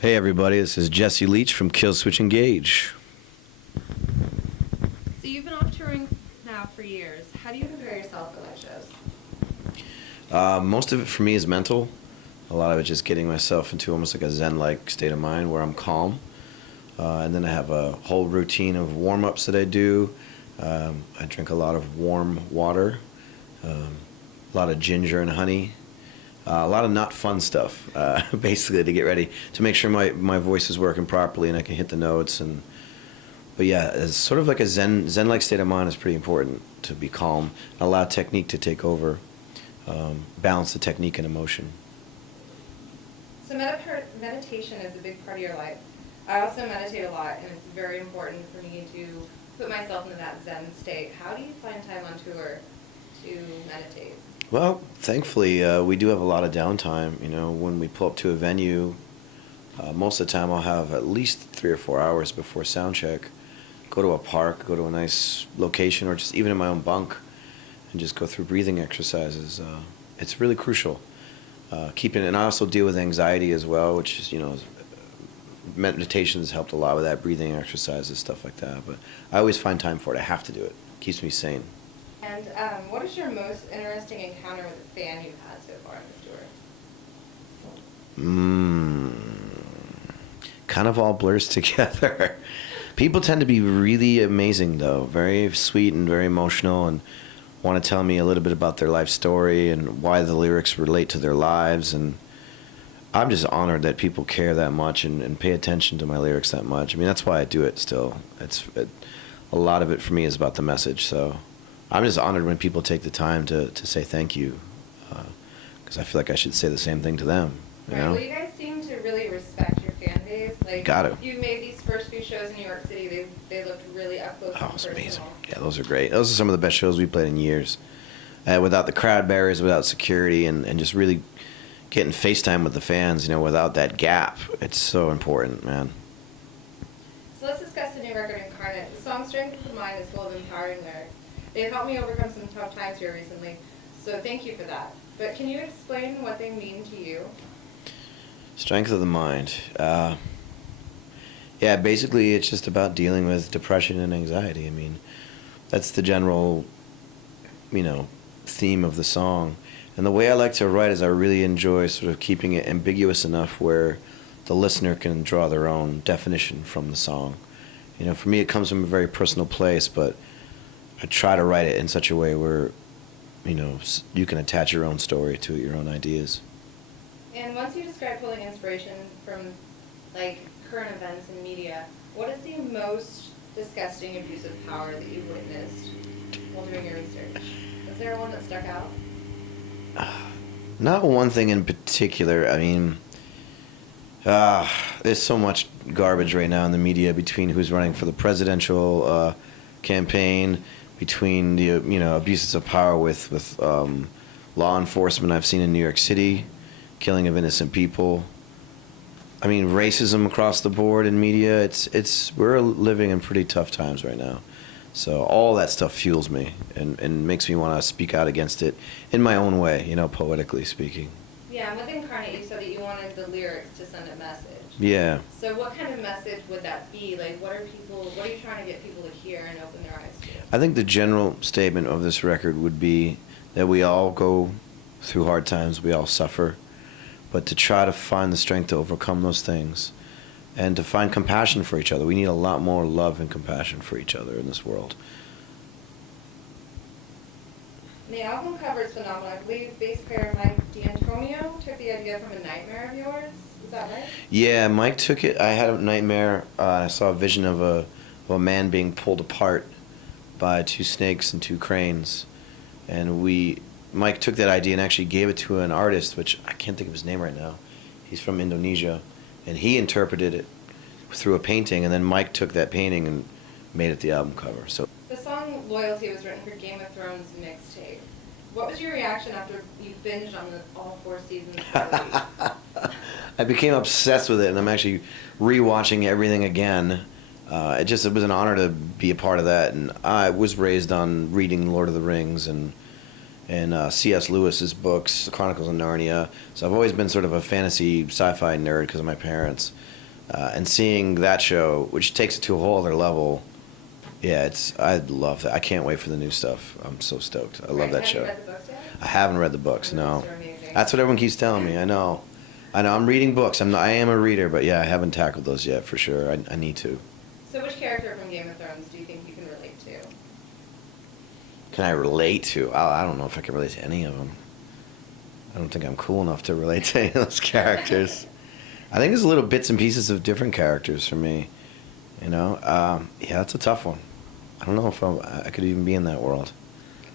Hey everybody, this is Jesse Leach from Killswitch Engage. So you've been off touring now for years. How do you prepare yourself for live shows? Most of it for me is mental. A lot of it just getting myself into almost like a zen-like state of mind where I'm calm. And then I have a whole routine of warm-ups that I do. I drink a lot of warm water, a lot of ginger and honey. A lot of not fun stuff, basically, to get ready to make sure my voice is working properly and I can hit the notes. But yeah, it's sort of like a zen-like state of mind is pretty important to be calm, allow technique to take over, balance the technique and emotion. So meditation is a big part of your life. I also meditate a lot, and it's very important for me to put myself into that zen state. How do you find time on tour to meditate? Well, thankfully, we do have a lot of downtime. You know, when we pull up to a venue, most of the time I'll have at least 3 or 4 hours before sound check. Go to a park, go to a nice location, or just even in my own bunk, and just go through breathing exercises. It's really crucial. And I also deal with anxiety as well, which is, meditation has helped a lot with that, breathing exercises, stuff like that. But I always find time for it. I have to do it. Keeps me sane. And what is your most interesting encounter with a fan you've had so far on this tour? Kind of all blurs together. People tend to be really amazing, though. Very sweet and very emotional, and want to tell me a little bit about their life story and why the lyrics relate to their lives. And I'm just honored that people care that much and pay attention to my lyrics that much. I mean, that's why I do it still. A lot of it for me is about the message, so I'm just honored when people take the time to say thank you, because I feel like I should say the same thing to them. Right. Well, you guys seem to really respect your fan base. Like, got to. You made these first few shows in New York City. They looked really up close and Oh, it's personal. amazing. Yeah, those are great. Those are some of the best shows we played in years. Without the crowd barriers, without security, and just really getting FaceTime with the fans, without that gap. It's so important, man. So let's discuss the new record, Incarnate. The song Strength of the Mind is full of empowering lyrics. They've helped me overcome some tough times here recently, so thank you for that. But can you explain what they mean to you? Strength of the mind. Yeah, basically it's just about dealing with depression and anxiety. I mean, that's the general, theme of the song. And the way I like to write is I really enjoy sort of keeping it ambiguous enough where the listener can draw their own definition from the song. For me it comes from a very personal place, but I try to write it in such a way where, you can attach your own story to it, your own ideas. And once you describe pulling inspiration from, like, current events and media, what is the most disgusting abuse of power that you've witnessed while doing your research? Was there one that stuck out? Not one thing in particular. I mean, there's so much garbage right now in the media between who's running for the presidential campaign, between the abuses of power with law enforcement I've seen in New York City, killing of innocent people. I mean, racism across the board in media. We're living in pretty tough times right now. So all that stuff fuels me and makes me want to speak out against it in my own way, poetically speaking. Yeah, and with Incarnate, you said that you wanted the lyrics to send a message. Yeah. So what kind of message would that be? Like, what are you trying to get people to hear and open their eyes to? I think the general statement of this record would be that we all go through hard times, we all suffer, but to try to find the strength to overcome those things and to find compassion for each other. We need a lot more love and compassion for each other in this world. The album cover is phenomenal. I believe bass player Mike D'Antonio took the idea from a nightmare of yours. Is that right? Yeah, Mike took it. I had a nightmare. I saw a vision of a man being pulled apart by 2 snakes and 2 cranes. And Mike took that idea and actually gave it to an artist, which I can't think of his name right now. He's from Indonesia. And he interpreted it through a painting, and then Mike took that painting and made it the album cover. So the song Loyalty was written for Game of Thrones mixtape. What was your reaction after you binged on all 4 seasons? I became obsessed with it, and I'm actually rewatching everything again. It was an honor to be a part of that, and I was raised on reading Lord of the Rings and and C.S. Lewis's books, The Chronicles of Narnia. So I've always been sort of a fantasy sci-fi nerd because of my parents. And seeing that show, which takes it to a whole other level, yeah, I love that. I can't wait for the new stuff. I'm so stoked. I love that show. Have you read the books yet? I haven't read the books, no. Books are amazing. That's what everyone keeps telling me. I know. I'm reading books. I am a reader, but yeah, I haven't tackled those yet for sure. I need to. So which character from Game of Thrones do you think you can relate to? Can I relate to? I don't know if I can relate to any of them. I don't think I'm cool enough to relate to any of those characters. I think there's little bits and pieces of different characters for me. You know? Yeah, that's a tough one. I don't know if I could even be in that world.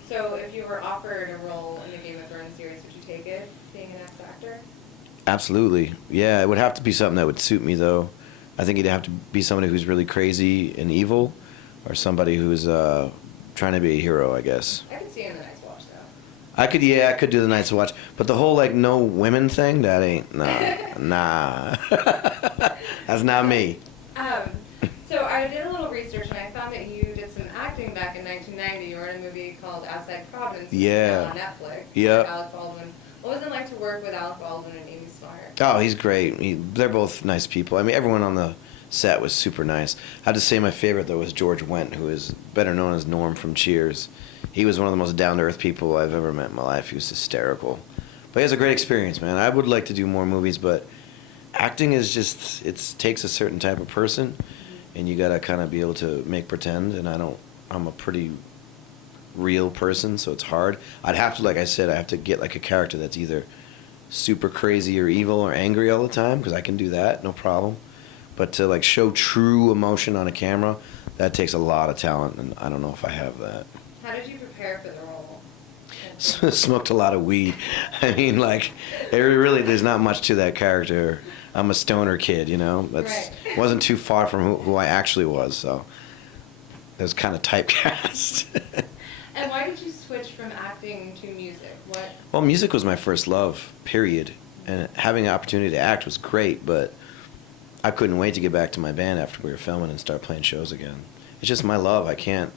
So if you were offered a role in the Game of Thrones series, would you take it, being an X-Factor? Absolutely. Yeah, it would have to be something that would suit me, though. I think it'd have to be somebody who's really crazy and evil, or somebody who's trying to be a hero, I guess. I could see you in the Night's Watch, though. I could do the Night's Watch, but the whole like no women thing, that ain't nah. That's not me. So I did a little research and I found that you did some acting back in 1990. You were in a movie called Outside Providence, which is now on Netflix. Yeah. With Alec Baldwin. What was it like to work with Alec Baldwin and Amy Smart? Oh, he's great. They're both nice people. I mean, everyone on the set was super nice. I have to say my favorite, though, was George Wendt, who is better known as Norm from Cheers. He was one of the most down-to-earth people I've ever met in my life. He was hysterical. But he has a great experience, man. I would like to do more movies, but acting is just, it takes a certain type of person, and you got to kind of be able to make pretend, and I'm a pretty real person, so it's hard. I'd have to, like I said, I have to get like a character that's either super crazy or evil or angry all the time, because I can do that, no problem. But to like show true emotion on a camera, that takes a lot of talent, and I don't know if I have that. How did you prepare for the role? Smoked a lot of weed. I mean, like, there's not much to that character. I'm a stoner kid, you know? Wasn't too far from who I actually was, so it was kind of typecast. And why did you switch from acting to music? Well, music was my first love, period. And having the opportunity to act was great, but I couldn't wait to get back to my band after we were filming and start playing shows again. It's just my love. I can't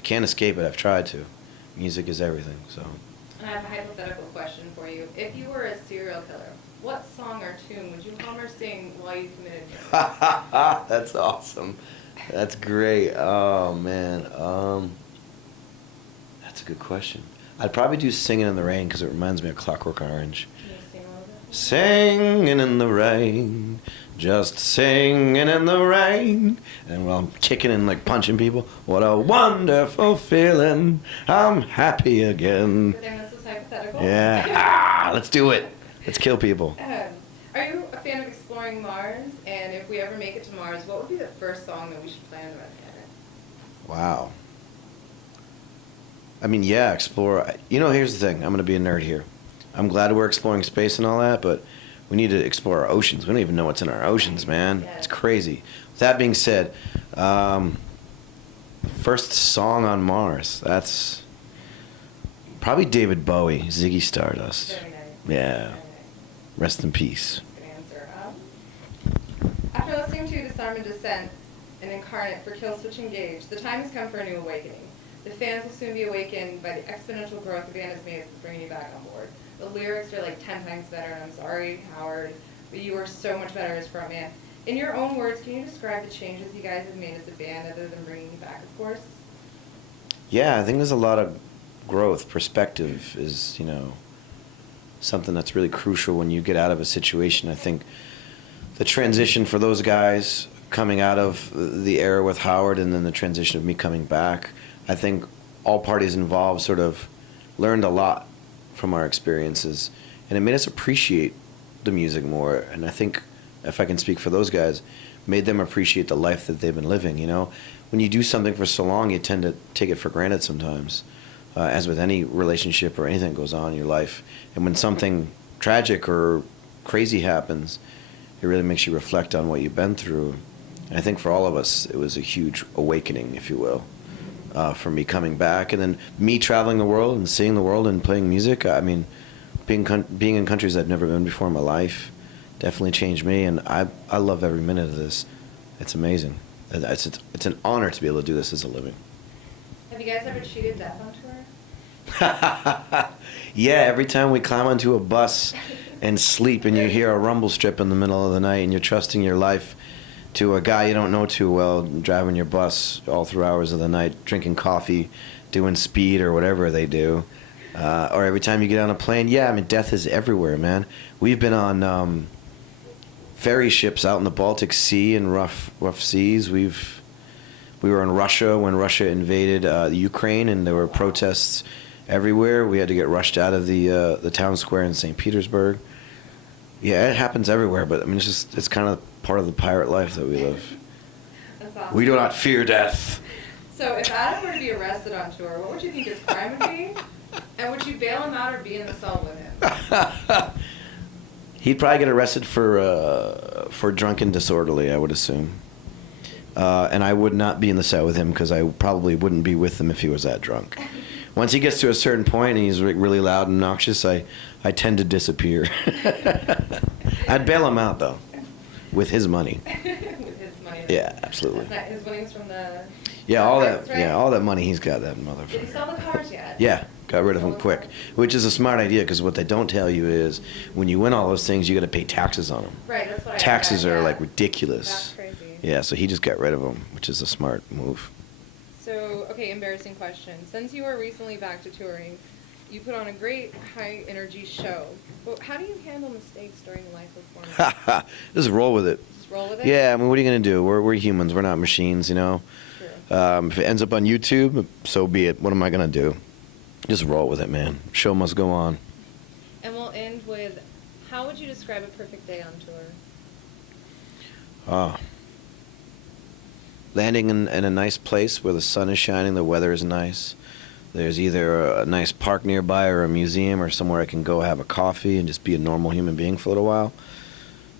escape it. I've tried to. Music is everything, so. And I have a hypothetical question for you. If you were a serial killer, what song or tune would you hum or sing while you committed murder? That's awesome. That's great. Oh, man. That's a good question. I'd probably do Singing in the Rain because it reminds me of Clockwork Orange. Can you sing a little bit? Singing in the rain, just singing in the rain. And while I'm kicking and like punching people, what a wonderful feeling. I'm happy again. Good thing this is hypothetical. Yeah. Let's do it. Let's kill people. Are you a fan of exploring Mars? And if we ever make it to Mars, what would be the first song that we should play on the Red Planet? Wow. I mean, yeah, explore. You know, here's the thing. I'm going to be a nerd here. I'm glad we're exploring space and all that, but we need to explore our oceans. We don't even know what's in our oceans, man. Yes. It's crazy. With that being said, first song on Mars, that's probably David Bowie, Ziggy Stardust. Very nice. Yeah. Very nice. Rest in peace. Good answer. After listening to Disarm and Descent and Incarnate for Killswitch Engage, the time has come for a new awakening. The fans will soon be awakened by the exponential growth the band has made since bringing you back on board. The lyrics are like 10 times better, and I'm sorry, Howard, but you are so much better as frontman. In your own words, can you describe the changes you guys have made as a band, other than bringing you back, of course? Yeah, I think there's a lot of growth. Perspective is, you know, something that's really crucial when you get out of a situation. I think the transition for those guys coming out of the era with Howard and then the transition of me coming back, I think all parties involved sort of learned a lot from our experiences, and it made us appreciate the music more. And I think, if I can speak for those guys, made them appreciate the life that they've been living. You know, when you do something for so long, you tend to take it for granted sometimes, as with any relationship or anything that goes on in your life. And when something tragic or crazy happens, it really makes you reflect on what you've been through. And I think for all of us, it was a huge awakening, if you will. For me coming back, and then me traveling the world and seeing the world and playing music. I mean, being in countries I've never been before in my life definitely changed me, and I love every minute of this. It's amazing. It's an honor to be able to do this as a living. Have you guys ever cheated death on tour? Yeah, every time we climb onto a bus and sleep and you hear a rumble strip in the middle of the night and you're trusting your life to a guy you don't know too well, driving your bus all through hours of the night, drinking coffee, doing speed or whatever they do. Or every time you get on a plane, yeah, I mean, death is everywhere, man. We've been on ferry ships out in the Baltic Sea and rough seas. We were in Russia when Russia invaded Ukraine, and there were protests everywhere. We had to get rushed out of the town square in St. Petersburg. Yeah, it happens everywhere, but I mean, it's kind of part of the pirate life that we live. That's awesome. We do not fear death. So if Adam were to be arrested on tour, what would you think his crime would be? And would you bail him out or be in the cell with him? He'd probably get arrested for drunken disorderly, I would assume. And I would not be in the set with him because I probably wouldn't be with him if he was that drunk. Once he gets to a certain point and he's really loud and obnoxious, I tend to disappear. I'd bail him out, though, with his money. With his money. Yeah, absolutely. That's not, his winnings from the... Yeah, all cars, that. right? Yeah, all that money he's got, that Did he motherfucker. sell the cars yet? Yeah, got rid of them quick, which is a smart idea because what they don't tell you is when you win all those things, you got to pay taxes on them. Right, that's what I Taxes read, are yeah. like ridiculous. That's crazy. Yeah, so he just got rid of them, which is a smart move. So, okay, embarrassing question. Since you are recently back to touring, you put on a great high-energy show. But how do you handle mistakes during live performance? Just roll with it. Just roll with it? Yeah, I mean, what are you going to do? We're humans. We're not machines, you know? True. If it ends up on YouTube, so be it. What am I going to do? Just roll with it, man. Show must go on. And we'll end with, how would you describe a perfect day on tour? Landing in a nice place where the sun is shining, the weather is nice. There's either a nice park nearby or a museum or somewhere I can go have a coffee and just be a normal human being for a little while.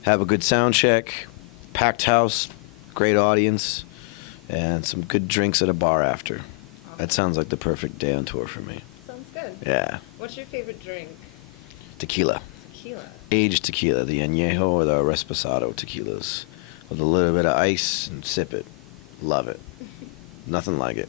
Have a good sound check, packed house, great audience, and some good drinks at a bar after. That sounds like the perfect day on tour for me. Sounds good. Yeah. What's your favorite drink? Tequila. Tequila. Aged tequila, the Añejo or the Reposado tequilas. With a little bit of ice and sip it. Love it. Nothing like it.